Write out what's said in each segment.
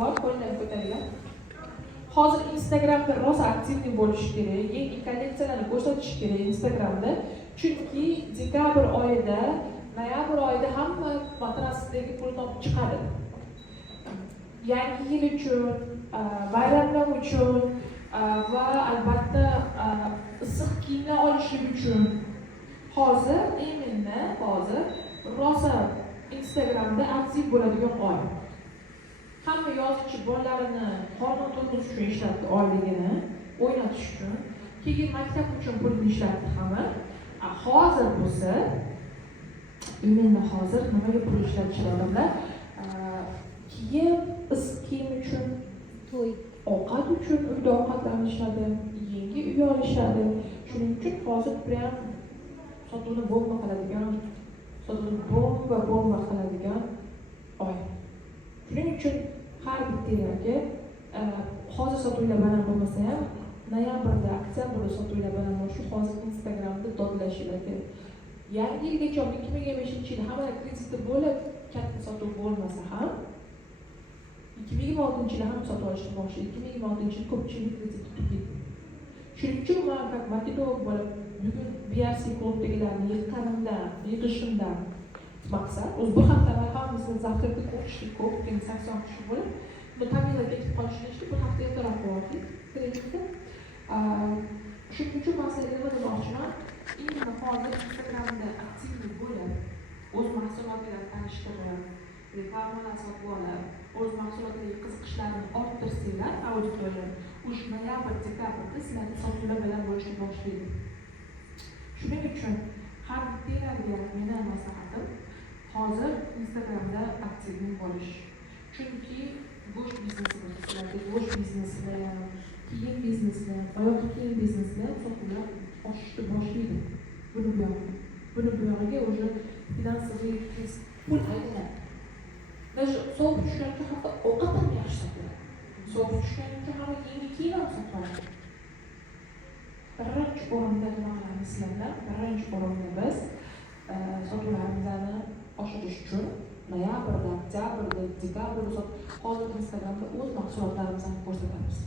bor, qo'ldan ko'taringlar. Hozir Instagramda rosa aktivniy bo'lish kerak, yangi kolleksiyalarni ko'rsatish kerak Instagramda. Chunki dekabr oyida, noyabr oyida hamma matrasidagi pul topib chiqadi. Yangi yil uchun, bayramlar uchun va albatta issiq kiyimlar olishlik uchun hozir rosa Instagramda aktiv bo'ladigan oy. Hamma yozuvchi bolalarini qorni to'ldirish uchun ishlatdi oyligini, o'ynatish uchun, keyin maktab uchun pulni ishlatdi hamma. Hozir bo'lsa, hozir nimaga pul ishlatishadi odamlar? Kiyim, issiq kiyim uchun, to'y, ovqat uchun uyda ovqatlanishadi, yangi uy olishadi. Shuning uchun hozir ham sotuvni bomba qiladigan oy. Shuning uchun har bittalarga hozir sotuvlar baland bo'lmasa ham, noyabrda, oktyabrda sotuvlar baland bo'lishi hozir Instagramda dodlashinglar kerak. Yangi yilgacha 2025-yilda hamma krediti bo'lib, katta sotuv bo'lmasa ham 2026-yilda ham sotib olishni boshlaydi. 2026-yil ko'pchilik kredit tugaydi. Shuning uchun men marketing bo'lib, bugun BRC klubdagilarni yig'ishimdan maqsad o'zi bu hafta hammamizni zaxirada ko'rishlik ko'p, keyin 80 kishi bo'lib, bu ta'minlab ketib qolishni bu hafta ertaroq bo'lyapti kreditda. Shuning uchun men sizlarga nima demoqchiman? Imенно hozir Instagramda aktivniy bo'lib, o'z mahsulotlarini tanishtirib, reklamalar sotib olib, o'z mahsulotlariga qiziqishlarini orttirsanglar, auditoriya o'sha noyabr, dekabrda sizlarga sotuvlar bilan bo'lishni boshlaydi. Shuning uchun har bittalarga meni maslahatim hozir Instagramda aktivniy bo'lish. Chunki go'sht biznesi bo'lsa, sizlarda go'sht biznesida, kiyim biznesida, oyoq kiyim biznesida sotuvlar oshishni boshlaydi. Buni bu yog'iga o'sha finansiy pul aylanadi. Даже sovuq tushgan uchun hatto ovqat ham yaxshi sotiladi. Sovuq tushgan uchun ham yangi kiyim ham sotiladi. Birinchi o'rinda nima qilamiz sizlar? Birinchi o'rinda biz sotuvlarimizni oshirish uchun noyabrda, oktyabrda, dekabrda hozir Instagramda o'z mahsulotlarimizni ko'rsatamiz.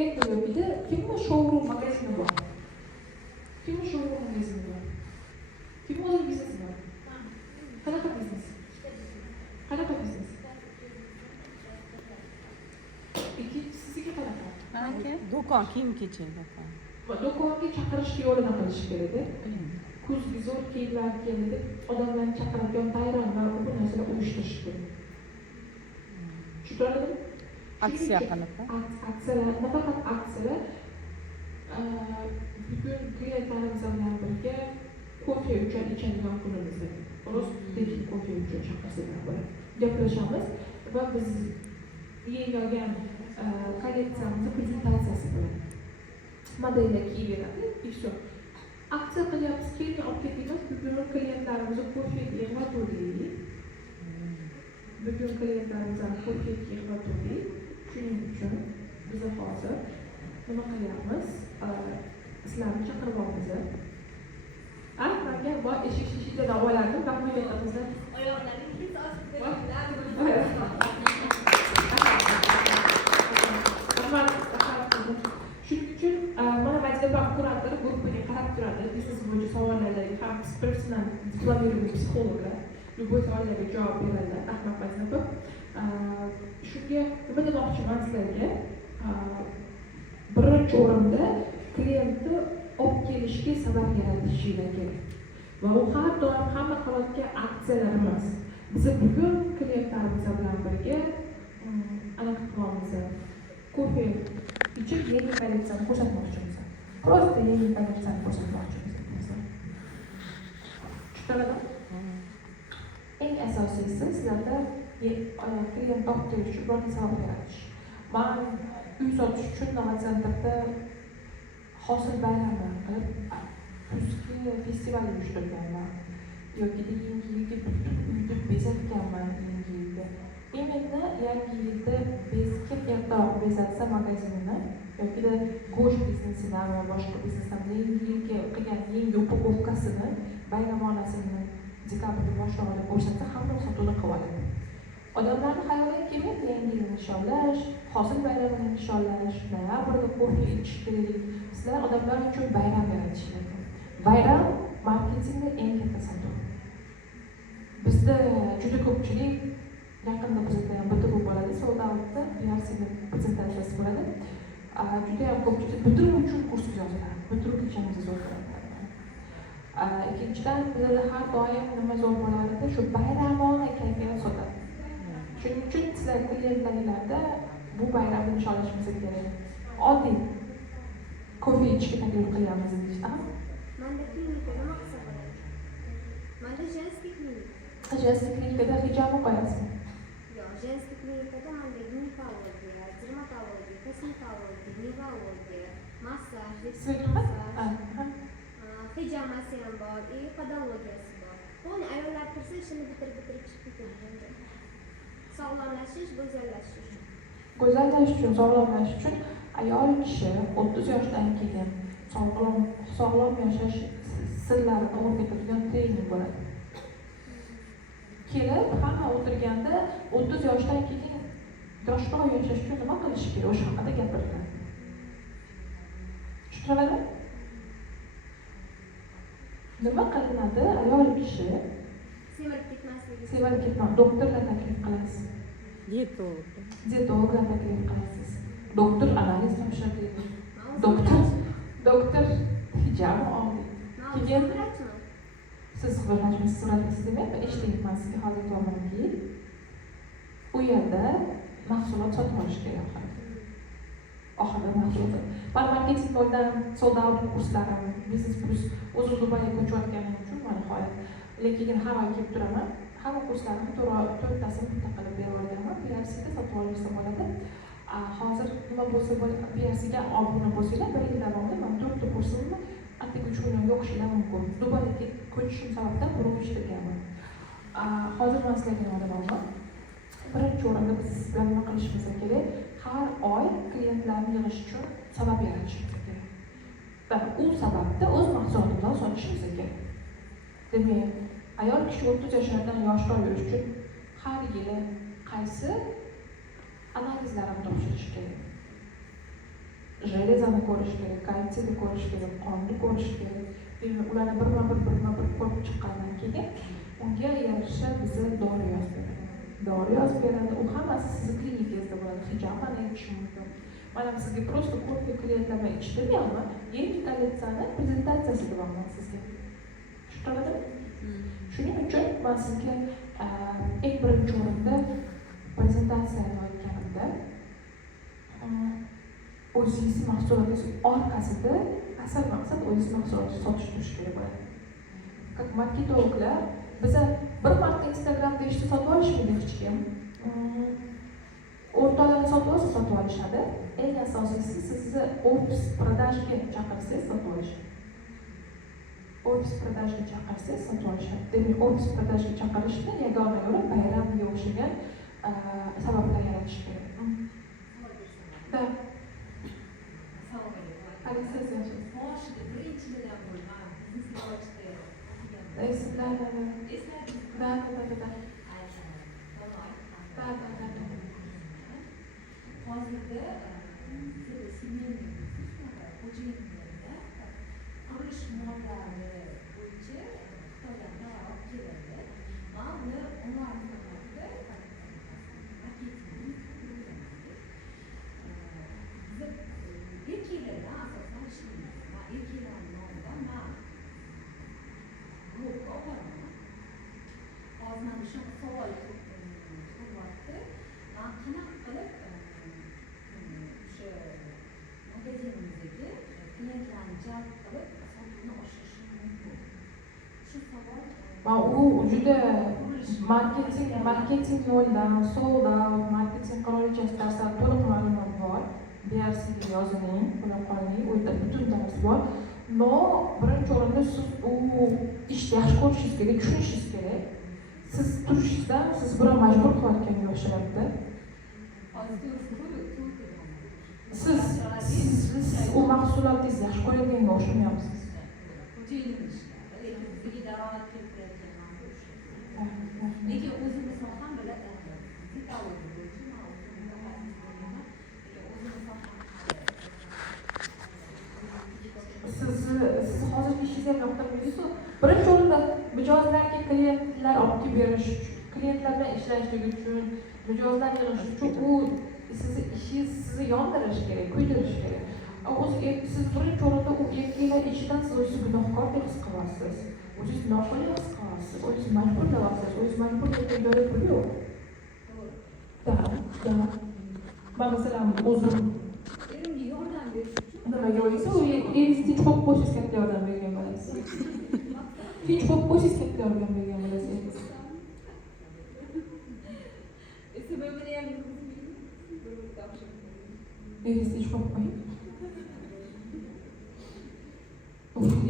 Ertaga kimda showroom magazini bor? Kimda showroom magazini bor? Kimda o'z biznesi bor? Qanaqa biznes? Sizga qanaqa? Menga do'kon, kiyim-kechak do'kon. Do'konga chaqirishga yo'lini qilish kerak. Kuzgi zo'r kiyimlar keldi, odamlarni chaqiradigan bayram va bu narsalar uyushtirish kerak. Tushundingizmi? Aksiya qilib. Aksiyalar, nafaqat aksiyalar, bugun klientlarimiz bilan birga kofe uchun ichadigan kunimizda, rostdagi kofe uchun chaqirsalar bo'ladi. Gaplashamiz va biz yayilgan kolleksiyamizni prezentatsiyasi bo'ladi. Modellar kiyiladi, все. Aksiya qilyapmiz, keyin olib ketamiz. Bugun klientlarimizni kofe yig'vatuvdik. Shuning uchun biz hozir nima qilyapmiz? Sizlarni chaqirib olamiz. Menga bor eshik shishida olardim, rahmatimizni. Oyoqlaringiz ostida. Shuning uchun mana majlislar kuratori guruhiga qarab turadi. Biznes bo'yicha savollarga ham professional diplomirованный psixologlar любой savollarga javob beradi. Rahmat Majnunov. Shunga nima demoqchiman sizlarga? Birinchi o'rinda klientni olib kelishga sabab yaratishinglar kerak. Va u har doim hamma qilayotgan aksiyalarimiz. Biz bugun klientlarimiz bilan birga anaqa qilamiz. Kofe ichib yangi kolleksiyani ko'rsatmoqchimiz. Просто yangi kolleksiyani ko'rsatmoqchimiz. Tushunarlimi? Eng asosiysi sizlarda klient topib kelish uchun bir sabab yaratish. Men uy sotish uchun Novosentrda hosil bayramlar qilib, kuzgi festival uyushtirganman. Yoki yangi yilga uyni bezatganman yangi yilda. Именно yangi yilda kim ertaroq bezatsa magazinini yoki go'sht biznesini va boshqa bizneslarni yangi yilga qilgan yangi upakovkasini bayramonasini dekabrda boshlovida ko'rsatsa hamma sotuvni qilib oladi. Odamlarning xayoliga nishonlash, hosil bayramini nishonlash, noyabrda ko'rga ichish kerak. Sizlar odamlar uchun bayram yaratish kerak. Bayram marketingda eng katta sotuv. Bizda juda ko'pchilik yaqinda bizda ham bitiruv bo'ladi, So'lda BRC'da prezentatsiyasi bo'ladi. Juda ham ko'pchilik bitiruv uchun kurs yoziladi. Bitiruv kechamizni zo'r ko'radi. Ikkinchidan bizda har doim nima zo'r bo'lardi, shu bayramona kayfiyat sotadi. Shuning uchun sizlar klientlaringlarda bu bayramni nishonlashimiz kerak. Oddiy kofe ichishga taklif qilyapmiz deyishdi. Manda klinikada maqsad bo'ladi. Manda женский klinika. Женский klinikada hijobni qo'yasizmi? Yo'q, женский klinikada manda ginekologiya, dermatologiya, kosmetologiya, nevrologiya, massaj, hijomasi ham bor, podologiyasi bor. Buni ayollar kirsa ishini bitirib chiqib ketadi. Sog'lomlashish, go'zallashish uchun. Go'zallash uchun, sog'lomlash uchun ayol kishi 30 yoshdan keyin sog'lom yashash sirlarini o'rgatadigan trening bo'ladi. Kelib, hamma o'tirganda 30 yoshdan keyin yoshroq yashash uchun nima qilish kerak, o'sha haqida gapiriladi. Tushunarli? Nima qilinadi? Ayol kishi Semirib ketmasligi. semirib ketmaydi. Doktorlar taklif qilasiz. Dietologlar taklif qilasiz. Doktor analiz topshiradi. Doktor hijobni oldi. Keyin siz xabarlashmasiz so'radingiz demak, eshityapman sizga hozir to'g'riki. U yerda mahsulot sotib olish kerak. Oxirida mahsulot. Men marketing bo'ldan sold out kurslarim, Business Plus o'zim Dubayga ko'chayotganim uchun mana holat. Lekin har oy kelib turaman. Hamma kurslarimni to'rttasini bitta qilib berib olganman. BRC'da sotib olishsa bo'ladi. Hozir nima bo'lsa bo'ladi, BRC'ga obuna bo'lsanglar, bir yil davomida men 4 ta kursimni atigi uchun o'qishlar mumkin. Dubayga ko'chishim sababdan buni ishlatganman. Hozir men sizlarga nima deyman? Birinchi o'rinda biz siz bilan nima qilishimiz kerak? Har oy klientlarni yig'ish uchun sabab yaratishimiz kerak. Va u sababda o'z mahsulotimizni sotishimiz kerak. Demak, ayol kishi 30 yoshdan yoshroq yurish uchun har yili qaysi analizlarni topshirish kerak? Железаны ko'rish kerak, kalsiyni ko'rish kerak, qonni ko'rish kerak. Ularni birma-bir ko'rib chiqqandan keyin unga yarasha bizga dori yozib beradi. Dori yozib beradi. U hammasi sizning klinikangizda bo'ladi. Hijobni aytish mumkin. Mana sizga просто ko'p klientlarga ishlayapman. Yangi kolleksiyani prezentatsiyasi qilaman sizga. Tushunarlimi? Shuning uchun men sizga eng birinchi o'rinda prezentatsiyani aytganimda o'zingiz mahsulotingiz orqasida asal maqsad o'zingiz mahsulotni sotish turish kerak bo'ladi. Как marketologlar biz bir marta Instagramda ishni sotib olishmaydi hech kim. O'rtalarni sotib olishadi. Eng asosiysi sizni ofis продажga chaqirsangiz sotib olishadi. Ofis продажga chaqirsangiz sotib olishadi. Demak, ofis продажga chaqirishni yagona yo'li bayramga o'xshagan sabablar yaratish kerak. Da. Hozirda семейный xo'jaliklarda qurilish mollari bo'yicha Xitoydan tovar olib keladi. Mana buni onlayn formatda marketing erkaklardan asosan ishlaymiz. Erkaklarning nomidan men blogga oboraman. Hozir mana shu savol so'rayapti. Men qanaqa qilib magazinimizdagi klientlarni jalb qilib sotuvni oshirishim mumkin? Shu savol. U juda marketing yo'ldan, sold out, marketing qirolichasi darslar to'liq ma'lumot bor. BRC'ga yoziling, qo'lab qoling, u yerda butun dars bor. No, birinchi o'rinda siz u ishni yaxshi ko'rishingiz kerak, tushunishingiz kerak. Siz turishingizdan siz biroz majbur qilayotganga o'xshayapti. Siz u mahsulotingizni yaxshi ko'radigan o'xshamayapsiz. Lekin o'zimiz ham biladi. klientlar olib kelib berish, klientlar bilan ishlashligi uchun, mijozlar yig'ish uchun u sizni ishingiz sizni yondirish kerak, kuydirish kerak. Siz birinchi o'rinda u erkaklar ishidan siz o'zingizni gunohkor deb his qilyapsiz. O'zingizni noqulay his qilyapsiz, o'zingizni majbur qilyapsiz, o'zingizni majbur qilgan joyda pul yo'q. Da. Ben mesela o'zim Erimga yordam berish uchun nimaga o'ylaysiz, u eringiz tinch qo'yib qo'yishingiz katta yordam bergan bo'lasiz. Tinch qo'yib qo'yishingiz katta yordam bergan bo'lasiz. sababini ham Eringiz tinch qo'yib qo'ying.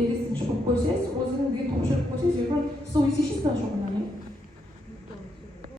Eringiz tinch qo'yib qo'ysangiz, o'zingizni topshirib qo'ysangiz, suv isishingiz bilan shug'ullanasiz.